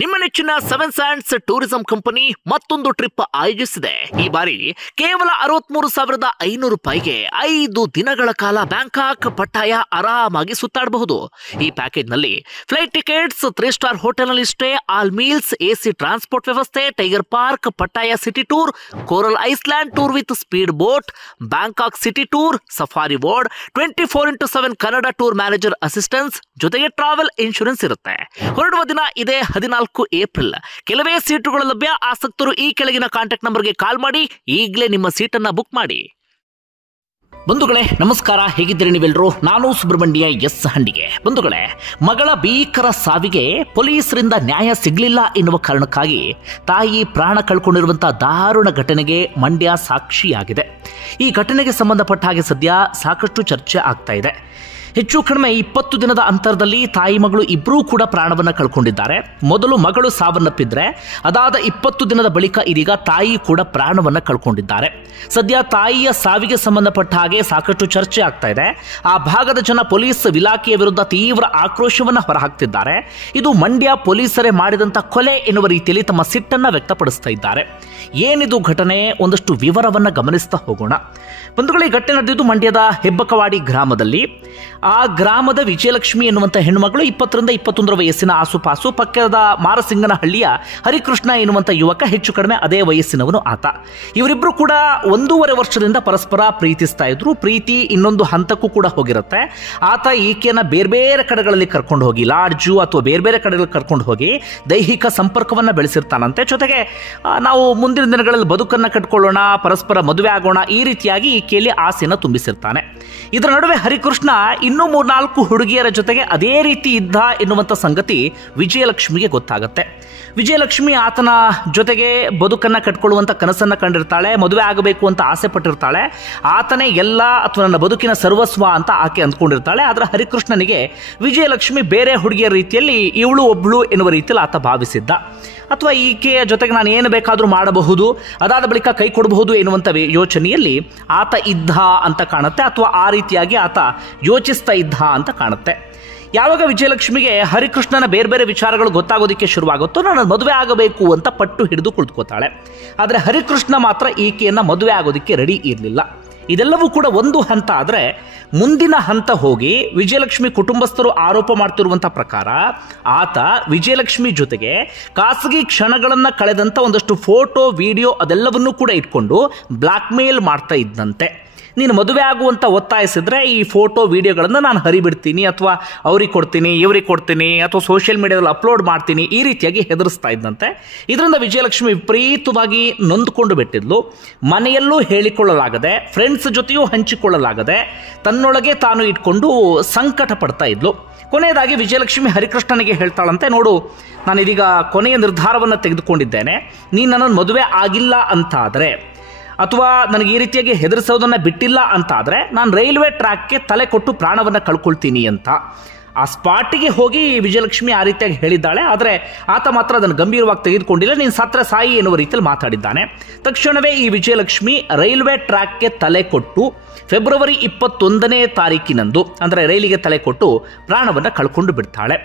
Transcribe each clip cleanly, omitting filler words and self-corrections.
ನಿಮ್ಮ ನೆಚ್ಚಿನ seven sands tourism company ಮತ್ತೊಂದು ಟ್ರಿಪ್ ಆಯೋಜಿಸಿದೆ. ಈ ಬಾರಿ ಕೇವಲ 63,500 ರೂಪಾಯಿಗೆ 5 ದಿನಗಳ ಕಾಲ ಬ್ಯಾಂಕಾಕ್ ಪಟ್ಟಾಯ ಆರಾಮಾಗಿ ಸುತ್ತಾಡಬಹುದು. ಈ ಪ್ಯಾಕೇಜ್ ನಲ್ಲಿ ಫ್ಲೈಟ್ ಟಿಕೆಟ್ಸ್, 3 ಸ್ಟಾರ್ ಹೋಟೆಲ್ ನಲ್ಲಿ stay, all meals, AC transport ವ್ಯವಸ್ಥೆ, Tiger Park, Pattaya city tour, Coral Island tour with speed boat, Bangkok city tour, Safari World, 24x7 Kannada tour manager assistance ಜೊತೆಗೆ travel insurance ಇರುತ್ತೆ. ಹೊರಡುವ ದಿನ ಇದೆ 14 April. ಕೆಲವೇ ಸೀಟುಗಳು ಲಭ್ಯ. ಆಸಕ್ತರು ಈ ಕೆಳಗಿನ ಕಾಂಟ್ಯಾಕ್ಟ್ ನಂಬರ್ಗೆ ಕಾಲ್ ಮಾಡಿ ಈಗಲೇ ನಿಮ್ಮ ಸೀಟನ್ನ ಬುಕ್ ಮಾಡಿ. ಬಂಧುಗಳೇ ನಮಸ್ಕಾರ, ಹೇಗಿದ್ದೀರಿ ನೀವೆಲ್ಲರೂ? ನಾನು ಸುಬ್ರಹ್ಮಣ್ಯ ಎಸ್ ಹಂಡಿಗೆ. ಬಂಧುಗಳೇ, ಮಗಳ ಭೀಕರ ಸಾವಿಗೆ ಪೊಲೀಸರಿಂದ ನ್ಯಾಯ ಸಿಗಲಿಲ್ಲ ಎನ್ನುವ ಕಾರಣಕ್ಕಾಗಿ ತಾಯಿ ಪ್ರಾಣ ಕಳ್ಕೊಂಡಿರುವಂತಹ ದಾರುಣ ಘಟನೆಗೆ ಮಂಡ್ಯ ಸಾಕ್ಷಿಯಾಗಿದೆ. ಈ ಘಟನೆಗೆ ಸಂಬಂಧಪಟ್ಟ ಹಾಗೆ ಸದ್ಯ ಸಾಕಷ್ಟು ಚರ್ಚೆ ಆಗ್ತಾ ಇದೆ. ಹೆಚ್ಚು ಕಡಿಮೆ 20 ದಿನದ ಅಂತರದಲ್ಲಿ ತಾಯಿ ಮಗಳು ಇಬ್ಬರೂ ಕೂಡ ಪ್ರಾಣವನ್ನ ಕಳ್ಕೊಂಡಿದ್ದಾರೆ. ಮೊದಲು ಮಗಳು ಸಾವನ್ನಪ್ಪಿದ್ರೆ ಅದಾದ 20 ದಿನದ ಬಳಿಕ ಇದೀಗ ತಾಯಿ ಕೂಡ ಪ್ರಾಣವನ್ನ ಕಳ್ಕೊಂಡಿದ್ದಾರೆ. ಸದ್ಯ ತಾಯಿಯ ಸಾವಿಗೆ ಸಂಬಂಧಪಟ್ಟ ಹಾಗೆ ಸಾಕಷ್ಟು ಚರ್ಚೆ ಆಗ್ತಾ ಇದೆ. ಆ ಭಾಗದ ಜನ ಪೊಲೀಸ್ ಇಲಾಖೆಯ ವಿರುದ್ಧ ತೀವ್ರ ಆಕ್ರೋಶವನ್ನ ಹೊರಹಾಕ್ತಿದ್ದಾರೆ. ಇದು ಮಂಡ್ಯ ಪೊಲೀಸರೇ ಮಾಡಿದಂತ ಕೊಲೆ ಎನ್ನುವ ರೀತಿಯಲ್ಲಿ ತಮ್ಮ ಸಿಟ್ಟನ್ನ ವ್ಯಕ್ತಪಡಿಸ್ತಾ ಇದ್ದಾರೆ. ಏನಿದು ಘಟನೆ, ಒಂದಷ್ಟು ವಿವರವನ್ನ ಗಮನಿಸ್ತಾ ಹೋಗೋಣ. ಬಂಧುಗಳೇ, ಈ ಘಟನೆ ನಡೆದಿದ್ದು ಮಂಡ್ಯದ ಹೆಬ್ಬಕವಾಡಿ ಗ್ರಾಮದಲ್ಲಿ. ಆ ಗ್ರಾಮದ ವಿಜಯಲಕ್ಷ್ಮಿ ಎನ್ನುವಂತ ಹೆಣ್ಣುಮಗಳು 20ರಿಂದ 21 ವಯಸ್ಸಿನ ಆಸುಪಾಸು. ಪಕ್ಕದ ಮಾರಸಿಂಗನಹಳ್ಳಿಯ ಹರಿಕೃಷ್ಣ ಎನ್ನುವಂತ ಯುವಕ ಹೆಚ್ಚು ಕಡಿಮೆ ಅದೇ ವಯಸ್ಸಿನವನು ಆತ. ಇವರಿಬ್ರು ಕೂಡ 1.5 ವರ್ಷದಿಂದ ಪರಸ್ಪರ ಪ್ರೀತಿಸ್ತಾ ಇದ್ರು. ಪ್ರೀತಿ ಇನ್ನೊಂದು ಹಂತಕ್ಕೂ ಕೂಡ ಹೋಗಿರುತ್ತೆ. ಆತ ಈಕೆಯನ್ನ ಬೇರೆ ಬೇರೆ ಕಡೆಗಳಲ್ಲಿ ಕರ್ಕೊಂಡು ಹೋಗಿ, ಲಾಡ್ಜು ಅಥವಾ ಬೇರೆ ಬೇರೆ ಕಡೆಗಳಲ್ಲಿ ಕರ್ಕೊಂಡು ಹೋಗಿ ದೈಹಿಕ ಸಂಪರ್ಕವನ್ನ ಬೆಳೆಸಿರ್ತಾನಂತೆ. ಜೊತೆಗೆ ನಾವು ಮುಂದಿನ ದಿನಗಳಲ್ಲಿ ಬದುಕನ್ನ ಕಟ್ಕೊಳ್ಳೋಣ, ಪರಸ್ಪರ ಮದುವೆ ಆಗೋಣ, ಈ ರೀತಿಯಾಗಿ ಈಕೆಯಲ್ಲಿ ಆಸೆಯನ್ನು ತುಂಬಿಸಿರ್ತಾನೆ. ಇದರ ನಡುವೆ ಹರಿಕೃಷ್ಣ ಇನ್ನೂ 3-4 ಹುಡುಗಿಯರ ಜೊತೆಗೆ ಅದೇ ರೀತಿ ಇದ್ದ ಎನ್ನುವಂತ ಸಂಗತಿ ವಿಜಯಲಕ್ಷ್ಮಿಗೆ ಗೊತ್ತಾಗುತ್ತೆ. ವಿಜಯಲಕ್ಷ್ಮಿ ಆತನ ಜೊತೆಗೆ ಬದುಕನ್ನ ಕಟ್ಕೊಳ್ಳುವಂತ ಕನಸನ್ನ ಕಂಡಿರ್ತಾಳೆ, ಮದುವೆ ಆಗಬೇಕು ಅಂತ ಆಸೆ ಪಟ್ಟಿರ್ತಾಳೆ. ಆತನೇ ಎಲ್ಲ ಅಥವಾ ನನ್ನ ಬದುಕಿನ ಸರ್ವಸ್ವ ಅಂತ ಆಕೆ ಅಂದ್ಕೊಂಡಿರ್ತಾಳೆ. ಆದ್ರೆ ಹರಿಕೃಷ್ಣನಿಗೆ ವಿಜಯಲಕ್ಷ್ಮಿ ಬೇರೆ ಹುಡುಗಿಯರ ರೀತಿಯಲ್ಲಿ ಇವಳು ಒಬ್ಳು ಎನ್ನುವ ರೀತಿಯಲ್ಲಿ ಆತ ಭಾವಿಸಿದ್ದ. ಅಥವಾ ಈಕೆಯ ಜೊತೆಗೆ ನಾನು ಏನು ಬೇಕಾದರೂ ಮಾಡಬಹುದು, ಅದಾದ ಬಳಿಕ ಕೈ ಕೊಡಬಹುದು ಎನ್ನುವಂಥ ಯೋಚನೆಯಲ್ಲಿ ಆತ ಇದ್ದ ಅಂತ ಕಾಣುತ್ತೆ. ಅಥವಾ ಆ ರೀತಿಯಾಗಿ ಆತ ಯೋಚಿಸ್ತಾ ಇದ್ದ ಅಂತ ಕಾಣುತ್ತೆ. ಯಾವಾಗ ವಿಜಯಲಕ್ಷ್ಮಿಗೆ ಹರಿಕೃಷ್ಣನ ಬೇರೆ ಬೇರೆ ವಿಚಾರಗಳು ಗೊತ್ತಾಗೋದಕ್ಕೆ ಶುರುವಾಗುತ್ತೋ ನಾನು ಮದುವೆ ಆಗಬೇಕು ಅಂತ ಪಟ್ಟು ಹಿಡಿದು ಕುಳಿತುಕೋತಾಳೆ. ಆದರೆ ಹರಿಕೃಷ್ಣ ಮಾತ್ರ ಈಕೆಯನ್ನ ಮದುವೆ ಆಗೋದಕ್ಕೆ ರೆಡಿ ಇರಲಿಲ್ಲ. ಇದೆಲ್ಲವೂ ಕೂಡ ಒಂದು ಹಂತ. ಆದರೆ ಮುಂದಿನ ಹಂತ ಹೋಗಿ ವಿಜಯಲಕ್ಷ್ಮಿ ಕುಟುಂಬಸ್ಥರು ಆರೋಪ ಮಾಡ್ತಿರುವಂತಹ ಪ್ರಕಾರ ಆತ ವಿಜಯಲಕ್ಷ್ಮಿ ಜೊತೆಗೆ ಖಾಸಗಿ ಕ್ಷಣಗಳನ್ನ ಕಳೆದಂತ ಒಂದಷ್ಟು ಫೋಟೋ, ವಿಡಿಯೋ ಅದೆಲ್ಲವನ್ನೂ ಕೂಡ ಇಟ್ಕೊಂಡು ಬ್ಲಾಕ್ ಮೇಲ್ ಮಾಡ್ತಾ ಇದ್ದಂತೆ. ನೀನು ಮದುವೆ ಆಗುವಂತ ಒತ್ತಾಯಿಸಿದ್ರೆ ಈ ಫೋಟೋ ವಿಡಿಯೋಗಳನ್ನು ನಾನು ಹರಿಬಿಡ್ತೀನಿ, ಅಥವಾ ಅವ್ರಿಗೆ ಕೊಡ್ತೀನಿ, ಇವ್ರಿಗೆ ಕೊಡ್ತೀನಿ, ಅಥವಾ ಸೋಷಿಯಲ್ ಮೀಡಿಯಾದಲ್ಲಿ ಅಪ್ಲೋಡ್ ಮಾಡ್ತೀನಿ, ಈ ರೀತಿಯಾಗಿ ಹೆದರಿಸ್ತಾ ಇದ್ದಂತೆ. ಇದರಿಂದ ವಿಜಯಲಕ್ಷ್ಮಿ ವಿಪರೀತವಾಗಿ ನೊಂದ್ಕೊಂಡು ಬಿಟ್ಟಿದ್ಲು. ಮನೆಯಲ್ಲೂ ಹೇಳಿಕೊಳ್ಳಲಾಗದೆ, ಫ್ರೆಂಡ್ಸ್ ಜೊತೆಯೂ ಹಂಚಿಕೊಳ್ಳಲಾಗದೆ ತನ್ನೊಳಗೆ ತಾನು ಇಟ್ಕೊಂಡು ಸಂಕಟ ಪಡ್ತಾ ಇದ್ಲು. ಕೊನೆಯದಾಗಿ ವಿಜಯಲಕ್ಷ್ಮಿ ಹರಿಕೃಷ್ಣನಿಗೆ ಹೇಳ್ತಾಳಂತೆ, ನೋಡು, ನಾನು ಇದೀಗ ಕೊನೆಯ ನಿರ್ಧಾರವನ್ನು ತೆಗೆದುಕೊಂಡಿದ್ದೇನೆ. ನೀನು ನನ್ನನ್ನು ಮದುವೆ ಆಗಿಲ್ಲ ಅಂತ ಆದರೆ, ಅಥವಾ ನನಗೆ ಈ ರೀತಿಯಾಗಿ ಹೆದರಿಸೋದನ್ನ ಬಿಟ್ಟಿಲ್ಲ ಅಂತ ಆದರೆ ನಾನು ರೈಲ್ವೆ ಟ್ರ್ಯಾಕ್ಗೆ ತಲೆ ಕೊಟ್ಟು ಪ್ರಾಣವನ್ನ ಕಳ್ಕೊಳ್ತೀನಿ ಅಂತ ಆ ಸ್ಪಾಟಿಗೆ ಹೋಗಿ ವಿಜಯಲಕ್ಷ್ಮಿ ಆ ರೀತಿಯಾಗಿ ಹೇಳಿದ್ದಾಳೆ. ಆದರೆ ಆತ ಮಾತ್ರ ಅದನ್ನು ಗಂಭೀರವಾಗಿ ತೆಗೆದುಕೊಂಡಿಲ್ಲ. ನೀನು ಸತ್ರ ಸಾಯಿ ಎನ್ನುವ ರೀತಿಯಲ್ಲಿ ಮಾತಾಡಿದ್ದಾನೆ. ತಕ್ಷಣವೇ ಈ ವಿಜಯಲಕ್ಷ್ಮಿ ರೈಲ್ವೆ ಟ್ರ್ಯಾಕ್ಗೆ ತಲೆ ಕೊಟ್ಟು ಫೆಬ್ರವರಿ 21ನೇ ತಾರೀಕಿನಂದು, ಅಂದರೆ ರೈಲಿಗೆ ತಲೆ ಕೊಟ್ಟು ಪ್ರಾಣವನ್ನ ಕಳ್ಕೊಂಡು ಬಿಡ್ತಾಳೆ.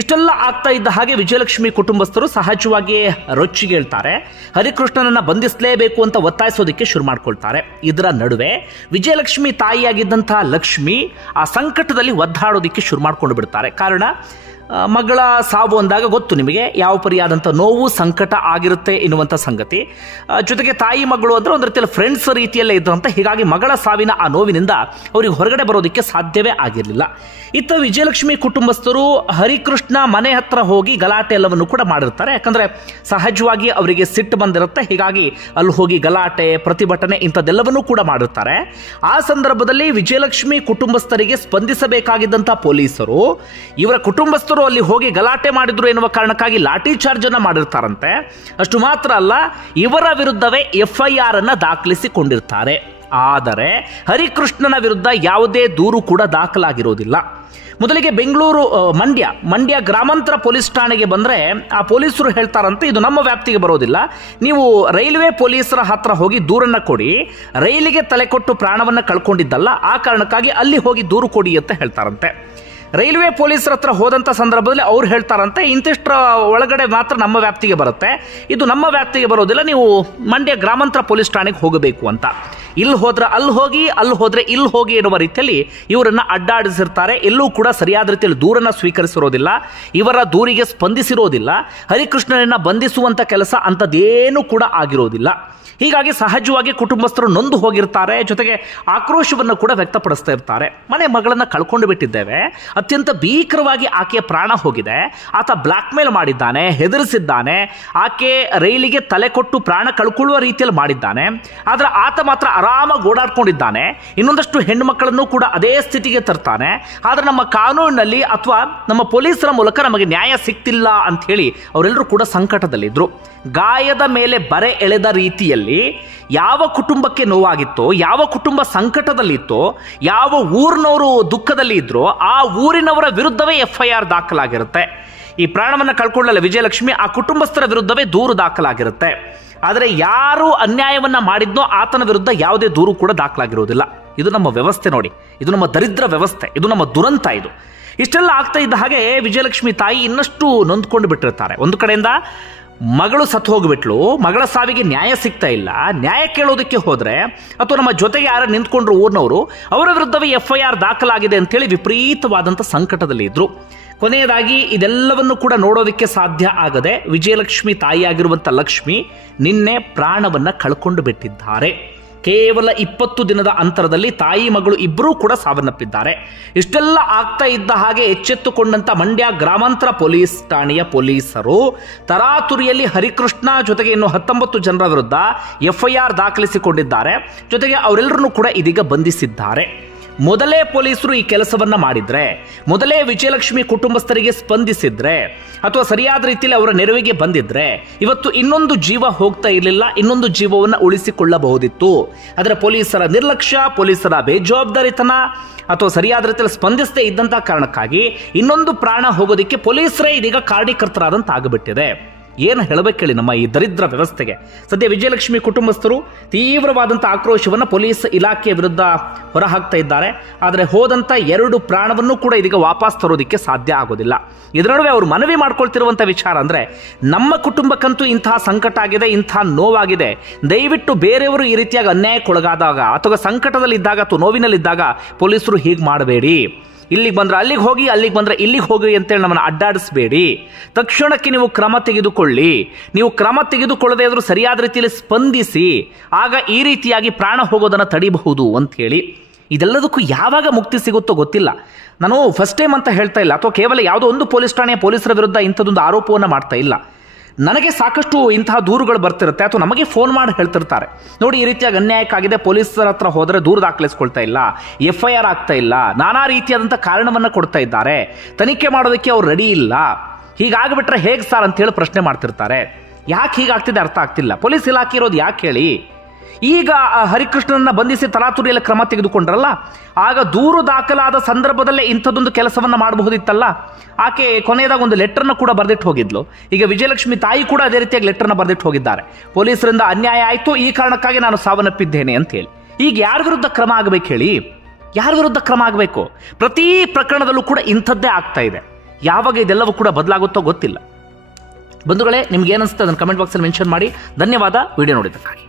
ಇಷ್ಟೆಲ್ಲ ಆಗ್ತಾ ಇದ್ದ ಹಾಗೆ ವಿಜಯಲಕ್ಷ್ಮಿ ಕುಟುಂಬಸ್ಥರು ಸಹಜವಾಗಿ ರೊಚ್ಚಿಗೇಳ್ತಾರೆ. ಹರಿಕೃಷ್ಣನನ್ನ ಬಂಧಿಸಲೇಬೇಕು ಅಂತ ಒತ್ತಾಯಿಸೋದಕ್ಕೆ ಶುರು ಮಾಡ್ಕೊಳ್ತಾರೆ. ಇದರ ನಡುವೆ ವಿಜಯಲಕ್ಷ್ಮಿ ತಾಯಿಯಾಗಿದ್ದಂತಹ ಲಕ್ಷ್ಮಿ ಆ ಸಂಕಟದಲ್ಲಿ ಒದ್ದಾಡೋದಕ್ಕೆ ಶುರು ಮಾಡ್ಕೊಂಡು ಬಿಡ್ತಾರೆ. ಕಾರಣ, ಮಗಳ ಸಾವು ಅಂದಾಗ ಗೊತ್ತು ನಿಮಗೆ ಯಾವ ಪರಿಯಾದಂಥ ನೋವು, ಸಂಕಟ ಆಗಿರುತ್ತೆ ಎನ್ನುವಂಥ ಸಂಗತಿ. ಜೊತೆಗೆ ತಾಯಿ ಮಗಳು ಅಂದ್ರೆ ಒಂದು ರೀತಿಯಲ್ಲಿ ಫ್ರೆಂಡ್ಸ್ ರೀತಿಯಲ್ಲೇ ಇದ್ರಂತೆ. ಹೀಗಾಗಿ ಮಗಳ ಸಾವಿನ ಆ ನೋವಿನಿಂದ ಅವರಿಗೆ ಹೊರಗಡೆ ಬರೋದಕ್ಕೆ ಸಾಧ್ಯವೇ ಆಗಿರಲಿಲ್ಲ. ಇತ್ತ ವಿಜಯಲಕ್ಷ್ಮಿ ಕುಟುಂಬಸ್ಥರು ಹರಿಕೃಷ್ಣ ಮನೆ ಹತ್ರ ಹೋಗಿ ಗಲಾಟೆ ಎಲ್ಲವನ್ನು ಕೂಡ ಮಾಡಿರ್ತಾರೆ. ಯಾಕಂದ್ರೆ ಸಹಜವಾಗಿ ಅವರಿಗೆ ಸಿಟ್ಟು ಬಂದಿರುತ್ತೆ. ಹೀಗಾಗಿ ಅಲ್ಲಿ ಹೋಗಿ ಗಲಾಟೆ, ಪ್ರತಿಭಟನೆ ಇಂಥದ್ದೆಲ್ಲವನ್ನೂ ಕೂಡ ಮಾಡಿರ್ತಾರೆ. ಆ ಸಂದರ್ಭದಲ್ಲಿ ವಿಜಯಲಕ್ಷ್ಮಿ ಕುಟುಂಬಸ್ಥರಿಗೆ ಸ್ಪಂದಿಸಬೇಕಾಗಿದ್ದಂಥ ಪೊಲೀಸರು ಇವರ ಕುಟುಂಬಸ್ಥರು ಅಲ್ಲಿ ಹೋಗಿ ಗಲಾಟೆ ಮಾಡಿದ್ರು ಎನ್ನುವ ಕಾರಣಕ್ಕಾಗಿ ಲಾಠಿ ಚಾರ್ಜ್ ಅನ್ನ ಮಾಡಿರ್ತಾರಂತೆ. ಅಷ್ಟು ಮಾತ್ರ ಅಲ್ಲ, ಇವರ ವಿರುದ್ಧವೇ FIR ಅನ್ನ ದಾಖಲಿಸಿಕೊಂಡಿರ್ತಾರೆ. ಆದರೆ ಹರಿಕೃಷ್ಣನ ವಿರುದ್ಧ ಯಾವುದೇ ದೂರು ಕೂಡ ದಾಖಲಾಗಿರೋದಿಲ್ಲ. ಮೊದಲಿಗೆ ಬೆಂಗಳೂರು ಮಂಡ್ಯ ಗ್ರಾಮಾಂತರ ಪೊಲೀಸ್ ಠಾಣೆಗೆ ಬಂದರೆ ಆ ಪೊಲೀಸರು ಹೇಳ್ತಾರಂತೆ, ಇದು ನಮ್ಮ ವ್ಯಾಪ್ತಿಗೆ ಬರೋದಿಲ್ಲ, ನೀವು ರೈಲ್ವೆ ಪೊಲೀಸರ ಹತ್ರ ಹೋಗಿ ದೂರನ್ನು ಕೊಡಿ, ರೈಲಿಗೆ ತಲೆ ಕೊಟ್ಟು ಪ್ರಾಣವನ್ನು ಕಳ್ಕೊಂಡಿದ್ದಲ್ಲ, ಆ ಕಾರಣಕ್ಕಾಗಿ ಅಲ್ಲಿ ಹೋಗಿ ದೂರು ಕೊಡಿ ಅಂತ ಹೇಳ್ತಾರಂತೆ. ರೈಲ್ವೆ ಪೊಲೀಸರ ಹತ್ರ ಹೋದಂಥ ಸಂದರ್ಭದಲ್ಲಿ ಅವ್ರು ಹೇಳ್ತಾರಂತೆ ಇಂತಿಷ್ಟರ ಒಳಗಡೆ ಮಾತ್ರ ನಮ್ಮ ವ್ಯಾಪ್ತಿಗೆ ಬರುತ್ತೆ, ಇದು ನಮ್ಮ ವ್ಯಾಪ್ತಿಗೆ ಬರೋದಿಲ್ಲ, ನೀವು ಮಂಡ್ಯ ಗ್ರಾಮಾಂತರ ಪೊಲೀಸ್ ಠಾಣೆಗೆ ಹೋಗಬೇಕು ಅಂತ. ಇಲ್ಲಿ ಹೋದ್ರೆ ಅಲ್ಲಿ ಹೋಗಿ, ಅಲ್ಲಿ ಹೋದ್ರೆ ಇಲ್ಲಿ ಹೋಗಿ ಎನ್ನುವ ರೀತಿಯಲ್ಲಿ ಇವರನ್ನ ಅಡ್ಡಾಡಿಸಿರ್ತಾರೆ. ಎಲ್ಲೂ ಕೂಡ ಸರಿಯಾದ ರೀತಿಯಲ್ಲಿ ದೂರನ್ನ ಸ್ವೀಕರಿಸಿರೋದಿಲ್ಲ, ಇವರ ದೂರಿಗೆ ಸ್ಪಂದಿಸಿರೋದಿಲ್ಲ. ಹರಿಕೃಷ್ಣನನ್ನ ಬಂಧಿಸುವಂತ ಕೆಲಸ ಅಂಥದ್ದೇನೂ ಕೂಡ ಆಗಿರೋದಿಲ್ಲ. ಹೀಗಾಗಿ ಸಹಜವಾಗಿ ಕುಟುಂಬಸ್ಥರು ನೊಂದು ಹೋಗಿರ್ತಾರೆ, ಜೊತೆಗೆ ಆಕ್ರೋಶವನ್ನು ಕೂಡ ವ್ಯಕ್ತಪಡಿಸ್ತಾ ಇರ್ತಾರೆ. ಮನೆ ಮಗಳನ್ನ ಕಳ್ಕೊಂಡು ಬಿಟ್ಟಿದ್ದೇವೆ, ಅತ್ಯಂತ ಭೀಕರವಾಗಿ ಆಕೆಯ ಪ್ರಾಣ ಹೋಗಿದೆ, ಆತ ಬ್ಲಾಕ್ ಮೇಲ್ ಮಾಡಿದ್ದಾನೆ, ಹೆದರಿಸಿದ್ದಾನೆ, ಆಕೆ ರೈಲಿಗೆ ತಲೆ ಕೊಟ್ಟು ಪ್ರಾಣ ಕಳ್ಕೊಳ್ಳುವ ರೀತಿಯಲ್ಲಿ ಮಾಡಿದ್ದಾನೆ. ಆದರೆ ಆತ ಮಾತ್ರ ಆರಾಮಾಗಿ ಓಡಾಡ್ಕೊಂಡಿದ್ದಾನೆ, ಇನ್ನೊಂದಷ್ಟು ಹೆಣ್ಣು ಮಕ್ಕಳನ್ನು ಕೂಡ ಅದೇ ಸ್ಥಿತಿಗೆ ತರ್ತಾನೆ. ಆದರೆ ನಮ್ಮ ಕಾನೂನಿನಲ್ಲಿ ಅಥವಾ ನಮ್ಮ ಪೊಲೀಸರ ಮೂಲಕ ನಮಗೆ ನ್ಯಾಯ ಸಿಗ್ತಿಲ್ಲ ಅಂತ ಹೇಳಿ ಅವರೆಲ್ಲರೂ ಕೂಡ ಸಂಕಟದಲ್ಲಿದ್ರು. ಗಾಯದ ಮೇಲೆ ಬರೆ ಎಳೆದ ರೀತಿಯಲ್ಲಿ ಯಾವ ಕುಟುಂಬಕ್ಕೆ ನೋವಾಗಿತ್ತೋ, ಯಾವ ಕುಟುಂಬ ಸಂಕಟದಲ್ಲಿತ್ತೋ, ಯಾವ ಊರಿನವರು ದುಃಖದಲ್ಲಿ ಇದ್ರೋ ಆ ಊರಿನವರ ವಿರುದ್ಧವೇ FIR ದಾಖಲಾಗಿರುತ್ತೆ. ಈ ಪ್ರಾಣವನ್ನು ಕಳ್ಕೊಳ್ಳಲ್ಲ ವಿಜಯಲಕ್ಷ್ಮಿ, ಆ ಕುಟುಂಬಸ್ಥರ ವಿರುದ್ಧವೇ ದೂರು ದಾಖಲಾಗಿರುತ್ತೆ. ಆದರೆ ಯಾರು ಅನ್ಯಾಯವನ್ನ ಮಾಡಿದ್ನೋ ಆತನ ವಿರುದ್ಧ ಯಾವುದೇ ದೂರು ಕೂಡ ದಾಖಲಾಗಿರೋದಿಲ್ಲ. ಇದು ನಮ್ಮ ವ್ಯವಸ್ಥೆ ನೋಡಿ, ಇದು ನಮ್ಮ ದರಿದ್ರ ವ್ಯವಸ್ಥೆ, ಇದು ನಮ್ಮ ದುರಂತ. ಇದು ಇಷ್ಟೆಲ್ಲ ಆಗ್ತಾ ಇದ್ದ ಹಾಗೆ ವಿಜಯಲಕ್ಷ್ಮಿ ತಾಯಿ ಇನ್ನಷ್ಟು ನೊಂದ್ಕೊಂಡು ಬಿಟ್ಟಿರ್ತಾರೆ. ಒಂದು ಕಡೆಯಿಂದ ಮಗಳು ಸತ್ತು ಹೋಗ್ಬಿಟ್ಲು, ಮಗಳ ಸಾವಿಗೆ ನ್ಯಾಯ ಸಿಗ್ತಾ ಇಲ್ಲ, ನ್ಯಾಯ ಕೇಳೋದಕ್ಕೆ ಹೋದ್ರೆ ಅಥವಾ ನಮ್ಮ ಜೊತೆಗೆ ಯಾರು ನಿಂತ್ಕೊಂಡ್ರು ಊರಿನವರು, ಅವರ ವಿರುದ್ಧವೇ FIR ದಾಖಲಾಗಿದೆ ಅಂತೇಳಿ ವಿಪರೀತವಾದಂಥ ಸಂಕಟದಲ್ಲಿ ಇದ್ರು. ಕೊನೆಯದಾಗಿ ಇದೆಲ್ಲವನ್ನು ಕೂಡ ನೋಡೋದಕ್ಕೆ ಸಾಧ್ಯ ಆಗದೆ ವಿಜಯಲಕ್ಷ್ಮಿ ತಾಯಿಯಾಗಿರುವಂಥ ಲಕ್ಷ್ಮಿ ನಿನ್ನೆ ಪ್ರಾಣವನ್ನ ಕಳ್ಕೊಂಡು ಬಿಟ್ಟಿದ್ದಾರೆ. ಕೇವಲ 20 ದಿನದ ಅಂತರದಲ್ಲಿ ತಾಯಿ ಮಗಳು ಇಬ್ಬರೂ ಕೂಡ ಸಾವನ್ನಪ್ಪಿದ್ದಾರೆ. ಇಷ್ಟೆಲ್ಲ ಆಗ್ತಾ ಇದ್ದ ಹಾಗೆ ಎಚ್ಚೆತ್ತುಕೊಂಡಂತ ಮಂಡ್ಯ ಗ್ರಾಮಾಂತರ ಪೊಲೀಸ್ ಠಾಣೆಯ ಪೊಲೀಸರು ತರಾತುರಿಯಲ್ಲಿ ಹರಿಕೃಷ್ಣ ಜೊತೆಗೆ ಇನ್ನು 19 ಜನರ ವಿರುದ್ಧ FIR ದಾಖಲಿಸಿಕೊಂಡಿದ್ದಾರೆ. ಜೊತೆಗೆ ಅವರೆಲ್ಲರನ್ನೂ ಕೂಡ ಇದೀಗ ಬಂಧಿಸಿದ್ದಾರೆ. ಮೊದಲೇ ಪೊಲೀಸರು ಈ ಕೆಲಸವನ್ನ ಮಾಡಿದ್ರೆ, ಮೊದಲೇ ವಿಜಯಲಕ್ಷ್ಮಿ ಕುಟುಂಬಸ್ಥರಿಗೆ ಸ್ಪಂದಿಸಿದ್ರೆ ಅಥವಾ ಸರಿಯಾದ ರೀತಿಯಲ್ಲಿ ಅವರ ನೆರವಿಗೆ ಬಂದಿದ್ರೆ ಇವತ್ತು ಇನ್ನೊಂದು ಜೀವ ಹೋಗ್ತಾ ಇರಲಿಲ್ಲ, ಇನ್ನೊಂದು ಜೀವವನ್ನು ಉಳಿಸಿಕೊಳ್ಳಬಹುದಿತ್ತು. ಆದರೆ ಪೊಲೀಸರ ನಿರ್ಲಕ್ಷ್ಯ, ಪೊಲೀಸರ ಬೇಜವಾಬ್ದಾರಿತನ ಅಥವಾ ಸರಿಯಾದ ರೀತಿಯಲ್ಲಿ ಸ್ಪಂದಿಸದೇ ಇದ್ದಂತಹ ಕಾರಣಕ್ಕಾಗಿ ಇನ್ನೊಂದು ಪ್ರಾಣ ಹೋಗೋದಕ್ಕೆ ಪೊಲೀಸರೇ ಇದೀಗ ಕಾರಣೀಕರ್ತರಾದಂತ ಆಗಿಬಿಟ್ಟಿದೆ. ಏನು ಹೇಳಬೇಕು ಹೇಳಿ ನಮ್ಮ ಈ ದರಿದ್ರ ವ್ಯವಸ್ಥೆಗೆ. ಸದ್ಯ ವಿಜಯಲಕ್ಷ್ಮಿ ಕುಟುಂಬಸ್ಥರು ತೀವ್ರವಾದಂಥ ಆಕ್ರೋಶವನ್ನು ಪೊಲೀಸ್ ಇಲಾಖೆಯ ವಿರುದ್ಧ ಹೊರಹಾಕ್ತಾ ಇದ್ದಾರೆ. ಆದರೆ ಹೋದಂಥ 2 ಪ್ರಾಣವನ್ನು ಕೂಡ ಇದೀಗ ವಾಪಸ್ ತರೋದಕ್ಕೆ ಸಾಧ್ಯ ಆಗೋದಿಲ್ಲ. ಇದರ ನಡುವೆ ಅವರು ಮನವಿ ಮಾಡ್ಕೊಳ್ತಿರುವಂಥ ವಿಚಾರ ಅಂದರೆ, ನಮ್ಮ ಕುಟುಂಬಕ್ಕಂತೂ ಇಂತಹ ಸಂಕಟ ಆಗಿದೆ, ಇಂತಹ ನೋವಾಗಿದೆ, ದಯವಿಟ್ಟು ಬೇರೆಯವರು ಈ ರೀತಿಯಾಗಿ ಅನ್ಯಾಯಕ್ಕೊಳಗಾದಾಗ ಅಥವಾ ಸಂಕಟದಲ್ಲಿದ್ದಾಗ ಅಥವಾ ನೋವಿನಲ್ಲಿದ್ದಾಗ ಪೊಲೀಸರು ಹೀಗೆ ಮಾಡಬೇಡಿ, ಇಲ್ಲಿಗೆ ಬಂದ್ರೆ ಅಲ್ಲಿಗೆ ಹೋಗಿ, ಅಲ್ಲಿಗೆ ಬಂದ್ರೆ ಇಲ್ಲಿಗೆ ಹೋಗಿ ಅಂತೇಳಿ ನಮ್ಮನ್ನು ಅಡ್ಡಾಡಿಸಬೇಡಿ. ತಕ್ಷಣಕ್ಕೆ ನೀವು ಕ್ರಮ ತೆಗೆದುಕೊಳ್ಳಿ. ನೀವು ಕ್ರಮ ತೆಗೆದುಕೊಳ್ಳದೆ ಇದ್ರೂ ಸರಿಯಾದ ರೀತಿಯಲ್ಲಿ ಸ್ಪಂದಿಸಿ, ಆಗ ಈ ರೀತಿಯಾಗಿ ಪ್ರಾಣ ಹೋಗೋದನ್ನು ತಡಿಬಹುದು ಅಂತ ಹೇಳಿ. ಇದೆಲ್ಲದಕ್ಕೂ ಯಾವಾಗ ಮುಕ್ತಿ ಸಿಗುತ್ತೋ ಗೊತ್ತಿಲ್ಲ. ನಾನು ಫಸ್ಟ್ ಟೈಮ್ ಅಂತ ಹೇಳ್ತಾ ಇಲ್ಲ, ಅಥವಾ ಕೇವಲ ಯಾವುದೋ ಒಂದು ಪೊಲೀಸ್ ಠಾಣೆಯ ಪೊಲೀಸರ ವಿರುದ್ಧ ಇಂಥದ್ದೊಂದು ಆರೋಪವನ್ನು ಮಾಡ್ತಾ ಇಲ್ಲ. ನನಗೆ ಸಾಕಷ್ಟು ಇಂತಹ ದೂರುಗಳು ಬರ್ತಿರುತ್ತೆ, ಅಥವಾ ನಮಗೆ ಫೋನ್ ಮಾಡಿ ಹೇಳ್ತಿರ್ತಾರೆ, ನೋಡಿ ಈ ರೀತಿಯಾಗಿ ಅನ್ಯಾಯಕ್ಕಾಗಿದೆ, ಪೊಲೀಸರ ಹತ್ರ ಹೋದರೆ ದೂರು ದಾಖಲಿಸ್ಕೊಳ್ತಾ ಇಲ್ಲ, FIR ಆಗ್ತಾ ಇಲ್ಲ, ನಾನಾ ರೀತಿಯಾದಂಥ ಕಾರಣವನ್ನು ಕೊಡ್ತಾ ಇದ್ದಾರೆ, ತನಿಖೆ ಮಾಡೋದಕ್ಕೆ ಅವ್ರು ರೆಡಿ ಇಲ್ಲ, ಹೀಗಾಗ್ಬಿಟ್ರೆ ಹೇಗೆ ಸರ್ ಅಂತ ಹೇಳಿ ಪ್ರಶ್ನೆ ಮಾಡ್ತಿರ್ತಾರೆ. ಯಾಕೆ ಹೀಗಾಗ್ತಿದೆ ಅರ್ಥ ಆಗ್ತಿಲ್ಲ. ಪೊಲೀಸ್ ಇಲಾಖೆ ಇರೋದು ಯಾಕೆ ಹೇಳಿ? ಈಗ ಹರಿಕೃಷ್ಣನನ್ನ ಬಂಧಿಸಿ ತರಾತುರಿಯಲ್ಲಿ ಕ್ರಮ ತೆಗೆದುಕೊಂಡ್ರಲ್ಲ, ಆಗ ದೂರು ದಾಖಲಾದ ಸಂದರ್ಭದಲ್ಲೇ ಇಂಥದ್ದೊಂದು ಕೆಲಸವನ್ನ ಮಾಡಬಹುದಿತ್ತಲ್ಲ. ಆಕೆ ಕೊನೆಯದಾಗ ಒಂದು ಲೆಟರ್ನ ಕೂಡ ಬರೆದಿಟ್ಟು ಹೋಗಿದ್ಲು. ಈಗ ವಿಜಯಲಕ್ಷ್ಮಿ ತಾಯಿ ಕೂಡ ಅದೇ ರೀತಿಯಾಗಿ ಲೆಟರ್ನ ಬರೆದಿಟ್ಟು ಹೋಗಿದ್ದಾರೆ. ಪೊಲೀಸರಿಂದ ಅನ್ಯಾಯ ಆಯಿತು, ಈ ಕಾರಣಕ್ಕಾಗಿ ನಾನು ಸಾವನ್ನಪ್ಪಿದ್ದೇನೆ ಅಂತ ಹೇಳಿ. ಈಗ ಯಾರ ವಿರುದ್ಧ ಕ್ರಮ ಆಗಬೇಕು ಹೇಳಿ? ಯಾರ ವಿರುದ್ಧ ಕ್ರಮ ಆಗಬೇಕು? ಪ್ರತಿ ಪ್ರಕರಣದಲ್ಲೂ ಕೂಡ ಇಂಥದ್ದೇ ಆಗ್ತಾ ಇದೆ. ಯಾವಾಗ ಇದೆಲ್ಲವೂ ಕೂಡ ಬದಲಾಗುತ್ತೋ ಗೊತ್ತಿಲ್ಲ. ಬಂಧುಗಳೇ, ನಿಮ್ಗೆ ಏನಿಸುತ್ತೆ ಅದನ್ನು ಕಮೆಂಟ್ ಬಾಕ್ಸಲ್ಲಿ ಮೆನ್ಷನ್ ಮಾಡಿ. ಧನ್ಯವಾದ ವಿಡಿಯೋ ನೋಡಿದ್ದಕ್ಕಾಗಿ.